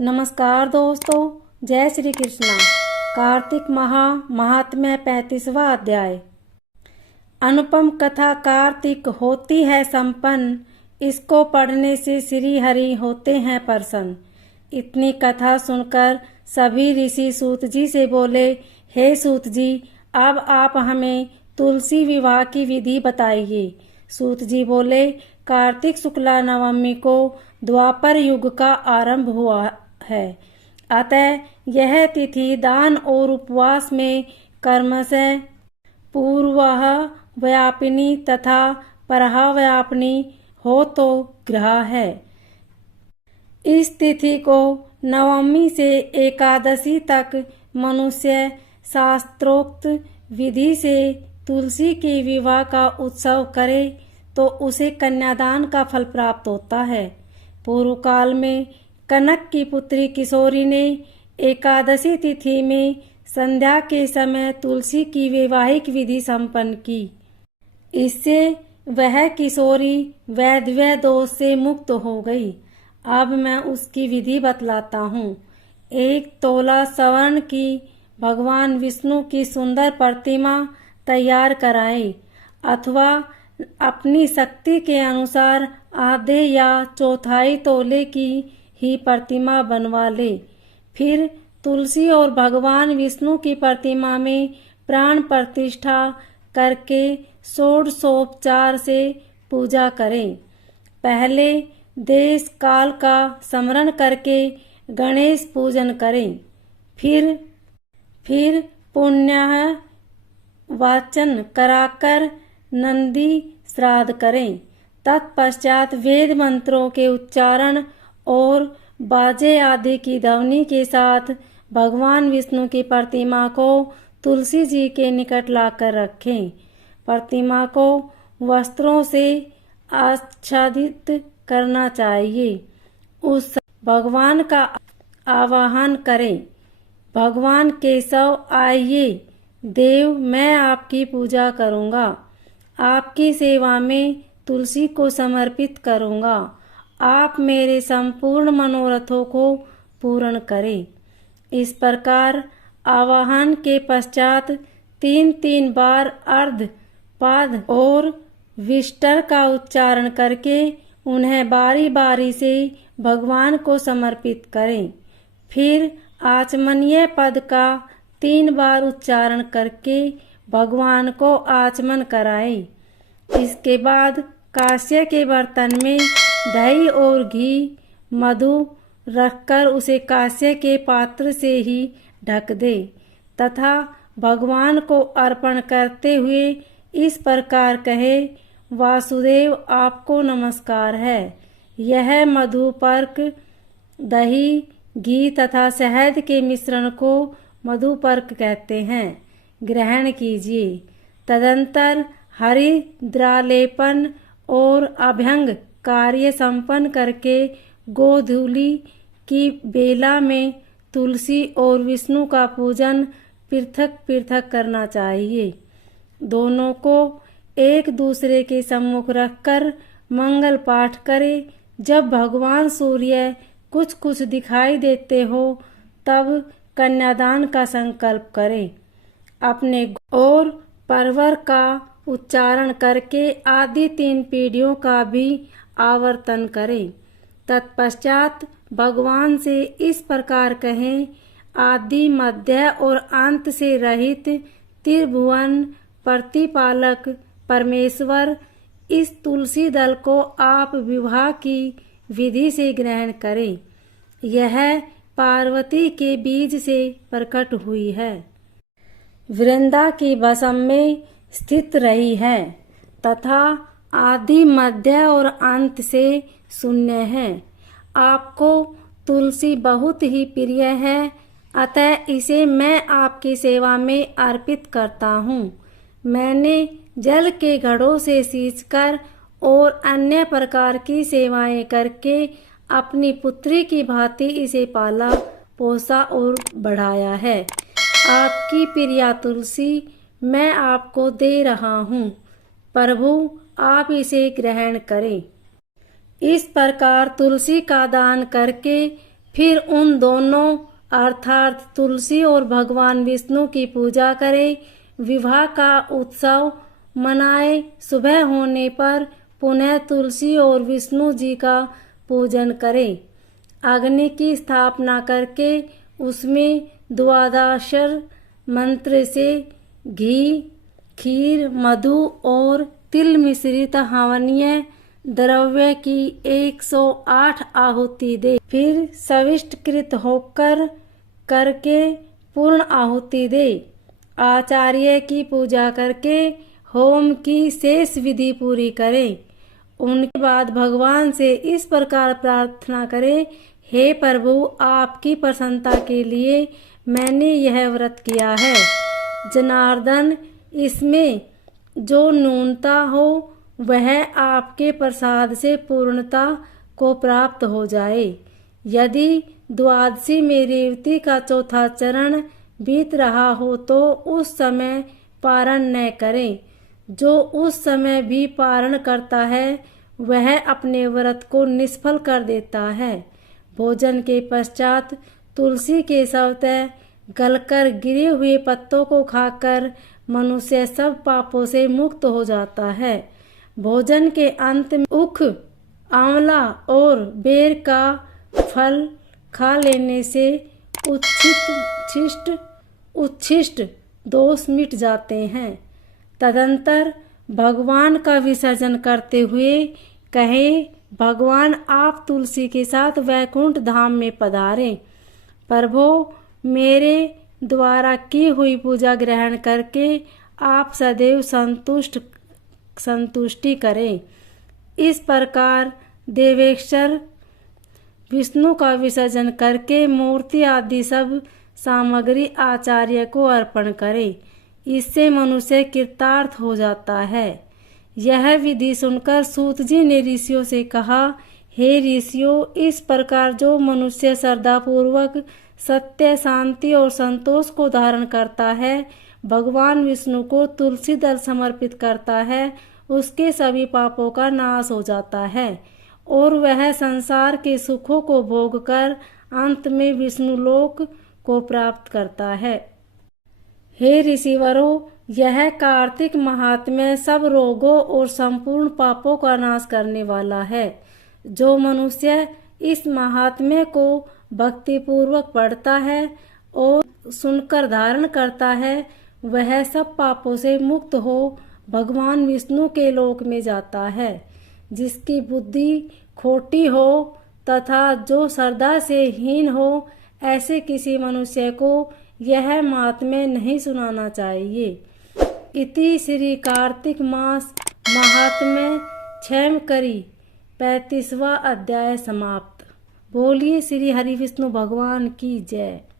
नमस्कार दोस्तों, जय श्री कृष्णा। कार्तिक महात्म्य 35वां अध्याय। अनुपम कथा कार्तिक होती है संपन्न, इसको पढ़ने से श्री हरि होते हैं प्रसन्न। इतनी कथा सुनकर सभी ऋषि सूत जी से बोले, हे सूत जी, अब आप हमें तुलसी विवाह की विधि बताइए। सूत जी बोले, कार्तिक शुक्ला नवमी को द्वापर युग का आरंभ हुआ है, अतः यह तिथि दान और उपवास में कर्मशः पूर्वः व्यापिनी तथा परः व्यापिनी हो तो ग्रह है। इस तिथि को नवमी से एकादशी तक मनुष्य शास्त्रोक्त विधि से तुलसी के विवाह का उत्सव करे तो उसे कन्यादान का फल प्राप्त होता है। पूर्व काल में कनक की पुत्री किशोरी ने एकादशी तिथि में संध्या के समय तुलसी की वैवाहिक विधि संपन्न की। इससे वह किशोरी वैधव्य दोष से मुक्त हो गई। अब मैं उसकी विधि बतलाता हूँ। 1 तोला स्वर्ण की भगवान विष्णु की सुंदर प्रतिमा तैयार कराएं, अथवा अपनी शक्ति के अनुसार आधे या चौथाई तोले की ही प्रतिमा बनवा ले। फिर तुलसी और भगवान विष्णु की प्रतिमा में प्राण प्रतिष्ठा करके षोडशोपचार से पूजा करें। पहले देश काल का स्मरण करके गणेश पूजन करें। फिर पुण्य वाचन कराकर नंदी श्राद्ध करें। तत्पश्चात वेद मंत्रों के उच्चारण और बाजे आदि की ध्वनि के साथ भगवान विष्णु की प्रतिमा को तुलसी जी के निकट लाकर रखें। प्रतिमा को वस्त्रों से आच्छादित करना चाहिए। उस भगवान का आवाहन करें, भगवान केशव आइए, देव मैं आपकी पूजा करूंगा, आपकी सेवा में तुलसी को समर्पित करूंगा, आप मेरे संपूर्ण मनोरथों को पूर्ण करें। इस प्रकार आवाहन के पश्चात 3 बार अर्ध पाद और विष्टर का उच्चारण करके उन्हें बारी बारी से भगवान को समर्पित करें। फिर आचमनीय पद का 3 बार उच्चारण करके भगवान को आचमन कराएं। इसके बाद कांस्य के बर्तन में दही और घी मधु रखकर उसे कांस्य के पात्र से ही ढक दे तथा भगवान को अर्पण करते हुए इस प्रकार कहे, वासुदेव आपको नमस्कार है। यह मधुपर्क दही घी तथा शहद के मिश्रण को मधुपर्क कहते हैं, ग्रहण कीजिए। तदंतर हरिद्रालेपन और अभ्यंग कार्य संपन्न करके गोधूली की बेला में तुलसी और विष्णु का पूजन पृथक पृथक करना चाहिए। दोनों को एक दूसरे के सम्मुख रखकर मंगल पाठ करें। जब भगवान सूर्य कुछ कुछ दिखाई देते हो तब कन्यादान का संकल्प करें। अपने और परवर का उच्चारण करके आदि 3 पीढ़ियों का भी आवर्तन करें। तत्पश्चात भगवान से इस प्रकार कहें, आदि मध्य और अंत से रहित त्रिभुवन प्रतिपालक परमेश्वर, इस तुलसी दल को आप विवाह की विधि से ग्रहण करें। यह पार्वती के बीज से प्रकट हुई है, वृंदा की भस्म में स्थित रही है तथा आदि मध्य और अंत से शून्य है। आपको तुलसी बहुत ही प्रिय है, अतः इसे मैं आपकी सेवा में अर्पित करता हूँ। मैंने जल के घड़ों से सींचकर और अन्य प्रकार की सेवाएं करके अपनी पुत्री की भांति इसे पाला पोसा और बढ़ाया है। आपकी प्रिया तुलसी मैं आपको दे रहा हूँ, प्रभु आप इसे ग्रहण करें। इस प्रकार तुलसी का दान करके फिर उन दोनों अर्थात तुलसी और भगवान विष्णु की पूजा करें। विवाह का उत्सव मनाए। सुबह होने पर पुनः तुलसी और विष्णु जी का पूजन करें। अग्नि की स्थापना करके उसमें द्वादशाक्षर मंत्र से घी, खीर, मधु और तिल मिश्रित हवनीय द्रव्य की 108 आहुति दे। फिर सविष्टकृत होकर करके पूर्ण आहुति दे। आचार्य की पूजा करके होम की शेष विधि पूरी करें। उनके बाद भगवान से इस प्रकार प्रार्थना करें, हे प्रभु, आपकी प्रसन्नता के लिए मैंने यह व्रत किया है। जनार्दन, इसमें जो न्यूनता हो वह आपके प्रसाद से पूर्णता को प्राप्त हो जाए। यदि द्वादशी में रेवती का चौथा चरण बीत रहा हो तो उस समय पारण न करें। जो उस समय भी पारण करता है वह अपने व्रत को निष्फल कर देता है। भोजन के पश्चात तुलसी के सवतः गलकर गिरे हुए पत्तों को खाकर मनुष्य सब पापों से मुक्त हो जाता है। भोजन के अंत में उख, आंवला और बेर का फल खा लेने से उच्छिष्ट दोष मिट जाते हैं। तदंतर भगवान का विसर्जन करते हुए कहे, भगवान, आप तुलसी के साथ वैकुंठ धाम में पधारें। प्रभो, मेरे द्वारा की हुई पूजा ग्रहण करके आप सदैव संतुष्टि करें। इस प्रकार देवेश्वर विष्णु का विसर्जन करके मूर्ति आदि सब सामग्री आचार्य को अर्पण करें। इससे मनुष्य कृतार्थ हो जाता है। यह विधि सुनकर सूत जी ने ऋषियों से कहा, हे ऋषियों, इस प्रकार जो मनुष्य श्रद्धापूर्वक सत्य, शांति और संतोष को धारण करता है, भगवान विष्णु को तुलसी दल समर्पित करता है, उसके सभी पापों का नाश हो जाता है और वह संसार के सुखों को भोगकर अंत में विष्णु लोक को प्राप्त करता है। हे ऋषिवरों, यह कार्तिक महात्म्य सब रोगों और संपूर्ण पापों का नाश करने वाला है। जो मनुष्य इस महात्म्य को भक्ति पूर्वक पढ़ता है और सुनकर धारण करता है, वह सब पापों से मुक्त हो भगवान विष्णु के लोक में जाता है। जिसकी बुद्धि खोटी हो तथा जो श्रद्धा से हीन हो, ऐसे किसी मनुष्य को यह महात्म्य नहीं सुनाना चाहिए। इति श्री कार्तिक मास महात्म्य क्षेमकरी 35वां अध्याय समाप्त। बोलिए श्री हरि विष्णु भगवान की जय।